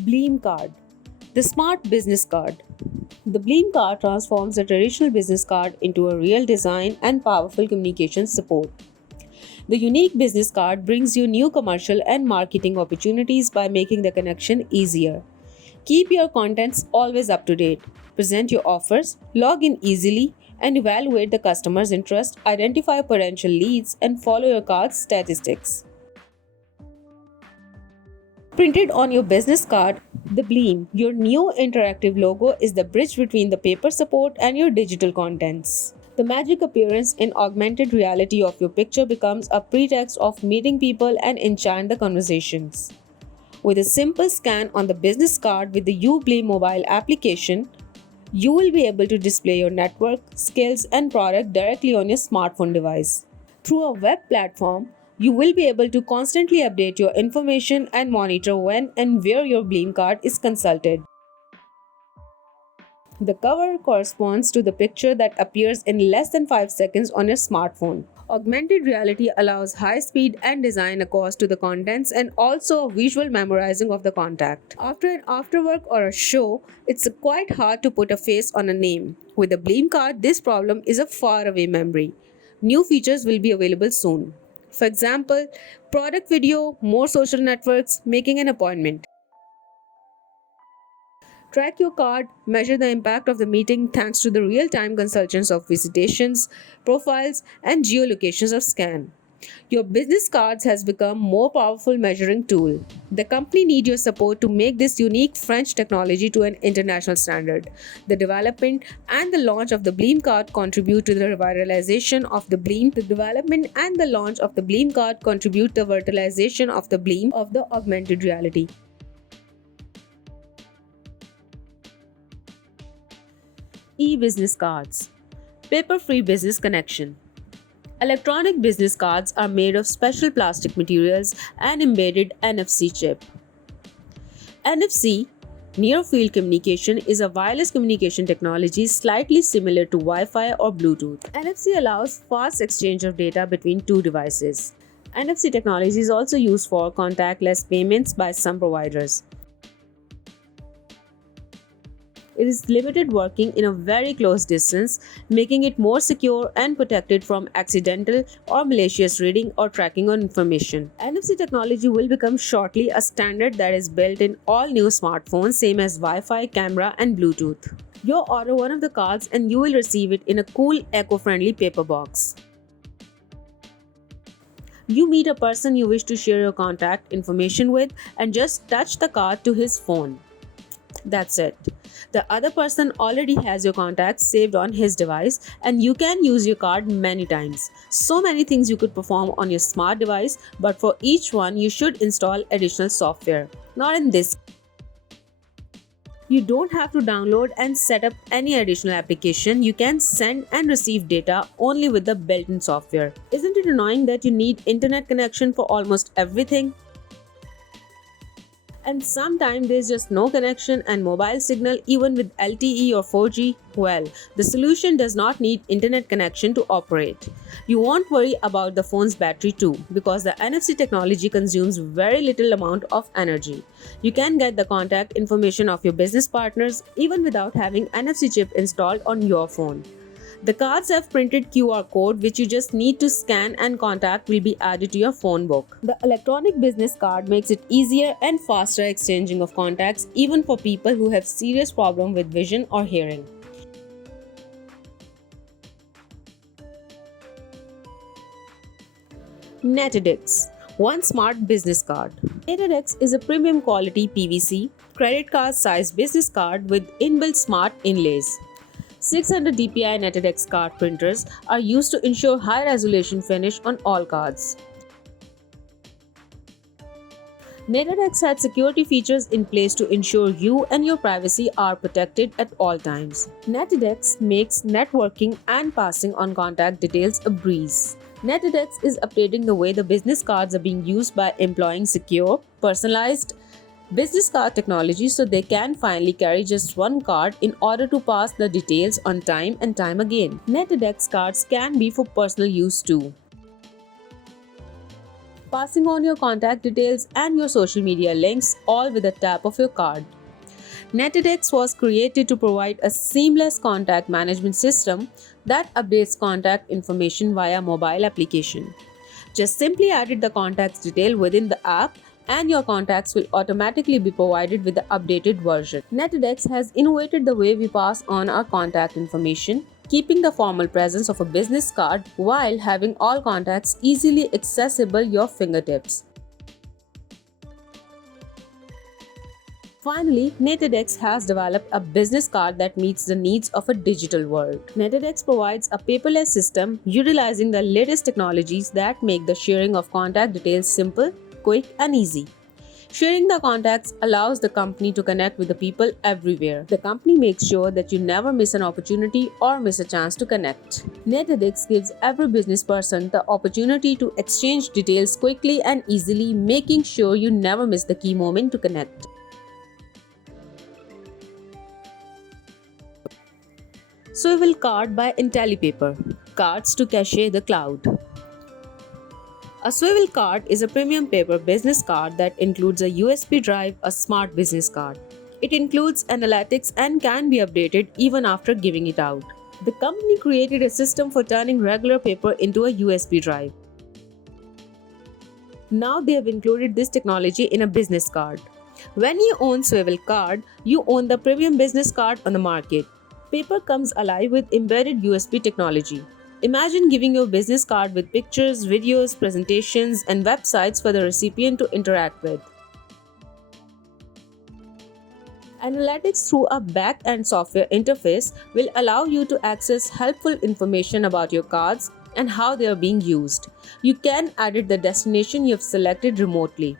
Bleem Card, the smart business card. The Bleem card transforms a traditional business card into a real design and powerful communication support. The unique business card brings you new commercial and marketing opportunities by making the connection easier. Keep your contents always up to date. Present your offers, log in easily, and evaluate the customer's interest, identify potential leads, and follow your card's statistics. Printed on your business card, the Bleem, your new interactive logo, is the bridge between the paper support and your digital contents. The magic appearance in augmented reality of your picture becomes a pretext of meeting people and enchant the conversations. With a simple scan on the business card with the Ubleem mobile application, you will be able to display your network, skills, and product directly on your smartphone device. Through a web platform, you will be able to constantly update your information and monitor when and where your Bleem card is consulted. The cover corresponds to the picture that appears in less than 5 seconds on your smartphone. Augmented reality allows high speed and design across to the contents and also a visual memorizing of the contact. After an afterwork or a show, it's quite hard to put a face on a name. With a Bleem card, this problem is a faraway memory. New features will be available soon. For example, product video, more social networks, making an appointment. Track your card, measure the impact of the meeting thanks to the real time consultants of visitations, profiles, and geolocations of scan. Your business cards has become more powerful measuring tool. The company need your support to make this unique French technology to an international standard. The development and the launch of the Bleem card contribute to the revitalization of the Bleem. The development and the launch of the Bleem card contribute the virtualization of the Bleem of the augmented reality. E-business cards. Paper-free business connection. Electronic business cards are made of special plastic materials and embedded NFC chip. NFC, Near Field Communication, is a wireless communication technology slightly similar to Wi-Fi or Bluetooth. NFC allows fast exchange of data between two devices. NFC technology is also used for contactless payments by some providers. It is limited working in a very close distance, making it more secure and protected from accidental or malicious reading or tracking of information. NFC technology will become shortly a standard that is built in all new smartphones, same as Wi-Fi, camera, and Bluetooth. You order one of the cards and you will receive it in a cool, eco-friendly paper box. You meet a person you wish to share your contact information with and just touch the card to his phone. That's it. The other person already has your contacts saved on his device and you can use your card many times. So many things you could perform on your smart device, but for each one you should install additional software. Not in this. You don't have to download and set up any additional application. You can send and receive data only with the built-in software. Isn't it annoying that you need internet connection for almost everything? And sometimes there's just no connection and mobile signal even with LTE or 4G. Well, the solution does not need internet connection to operate. You won't worry about the phone's battery too because the NFC technology consumes very little amount of energy. You can get the contact information of your business partners even without having NFC chip installed on your phone. The cards have printed QR code which you just need to scan and contact will be added to your phone book. The electronic business card makes it easier and faster exchanging of contacts even for people who have serious problem with vision or hearing. NetEdX, one smart business card. NetEdX is a premium quality PVC credit card sized business card with inbuilt smart inlays. 600 dpi NetEdX card printers are used to ensure high resolution finish on all cards. NetEdX had security features in place to ensure you and your privacy are protected at all times. NetEdX makes networking and passing on contact details a breeze. NetEdX is updating the way the business cards are being used by employing secure, personalized business card technology so they can finally carry just one card in order to pass the details on time and time again. NetEdX cards can be for personal use too. passing on your contact details and your social media links all with a tap of your card. NetEdX was created to provide a seamless contact management system that updates contact information via mobile application. Just simply edit the contacts detail within the app and your contacts will automatically be provided with the updated version. NetEdX has innovated the way we pass on our contact information, keeping the formal presence of a business card while having all contacts easily accessible your fingertips. Finally, NetEdX has developed a business card that meets the needs of a digital world. NetEdX provides a paperless system utilizing the latest technologies that make the sharing of contact details simple, quick, and easy. Sharing the contacts allows the company to connect with the people everywhere. The company makes sure that you never miss an opportunity or miss a chance to connect. NetEdX gives every business person the opportunity to exchange details quickly and easily, making sure you never miss the key moment to connect. Swivel Card by IntelliPaper. Cards to cache the cloud. A swivel card is a premium paper business card that includes a USB drive, a smart business card. It includes analytics and can be updated even after giving it out. The company created a system for turning regular paper into a USB drive. Now they have included this technology in a business card. When you own Swivel Card, you own the premium business card on the market. Paper comes alive with embedded USB technology. Imagine giving your business card with pictures, videos, presentations, and websites for the recipient to interact with. Analytics through a back-end software interface will allow you to access helpful information about your cards and how they are being used. You can edit the destination you have selected remotely.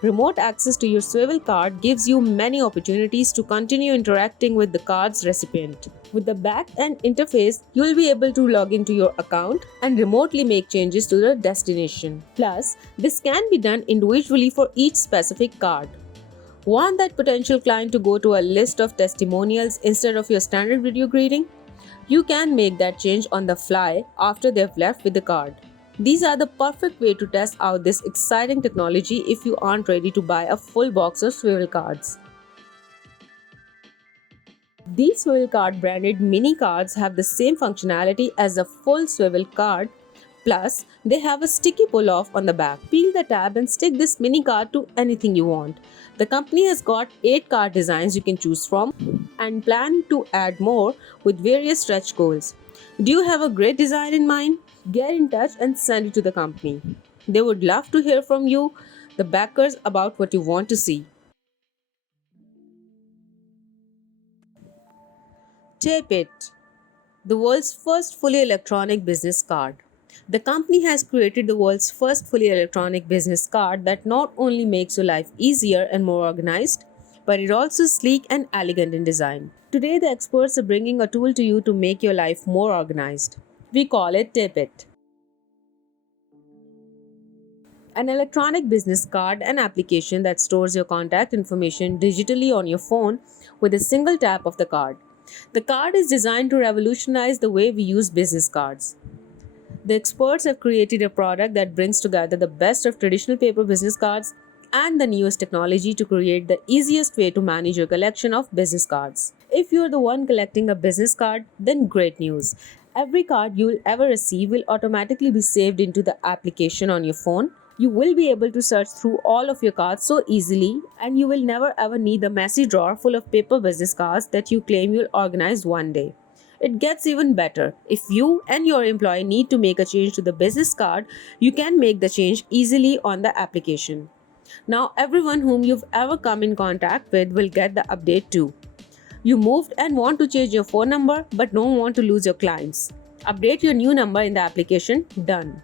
Remote access to your Swivel card gives you many opportunities to continue interacting with the card's recipient. With the back-end interface, you will be able to log into your account and remotely make changes to the destination. Plus, this can be done individually for each specific card. Want that potential client to go to a list of testimonials instead of your standard video greeting? You can make that change on the fly after they have left with the card. These are the perfect way to test out this exciting technology if you aren't ready to buy a full box of Swivel cards. These Swivel card branded mini cards have the same functionality as a full Swivel card, plus they have a sticky pull off on the back. Peel the tab and stick this mini card to anything you want. The company has got 8 card designs you can choose from and plan to add more with various stretch goals. Do you have a great design in mind? Get in touch and send it to the company. They would love to hear from you, the backers, about what you want to see. TapeIt, the world's first fully electronic business card. The company has created the world's first fully electronic business card that not only makes your life easier and more organized, but it also sleek and elegant in design. Today, the experts are bringing a tool to you to make your life more organized. We call it TapeIt. An electronic business card and application that stores your contact information digitally on your phone with a single tap of the card. The card is designed to revolutionize the way we use business cards. The experts have created a product that brings together the best of traditional paper business cards and the newest technology to create the easiest way to manage your collection of business cards. If you're the one collecting a business card, then great news. Every card you will ever receive will automatically be saved into the application on your phone. You will be able to search through all of your cards so easily, and you will never ever need the messy drawer full of paper business cards that you claim you'll organize one day. It gets even better. If you and your employee need to make a change to the business card, you can make the change easily on the application. Now, everyone whom you've ever come in contact with will get the update too. You moved and want to change your phone number but don't want to lose your clients. Update your new number in the application. Done.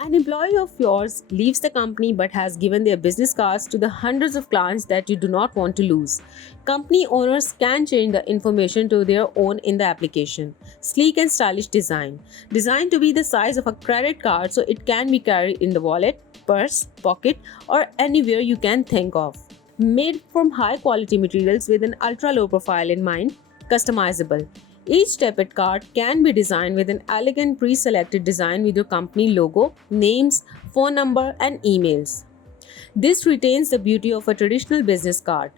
An employee of yours leaves the company but has given their business cards to the hundreds of clients that you do not want to lose. Company owners can change the information to their own in the application. Sleek and stylish design. Designed to be the size of a credit card so it can be carried in the wallet, purse, pocket, or anywhere you can think of. Made from high quality materials with an ultra low profile in mind. Customizable. Each debit card can be designed with an elegant pre-selected design with your company logo, names, phone number, and emails. This retains the beauty of a traditional business card.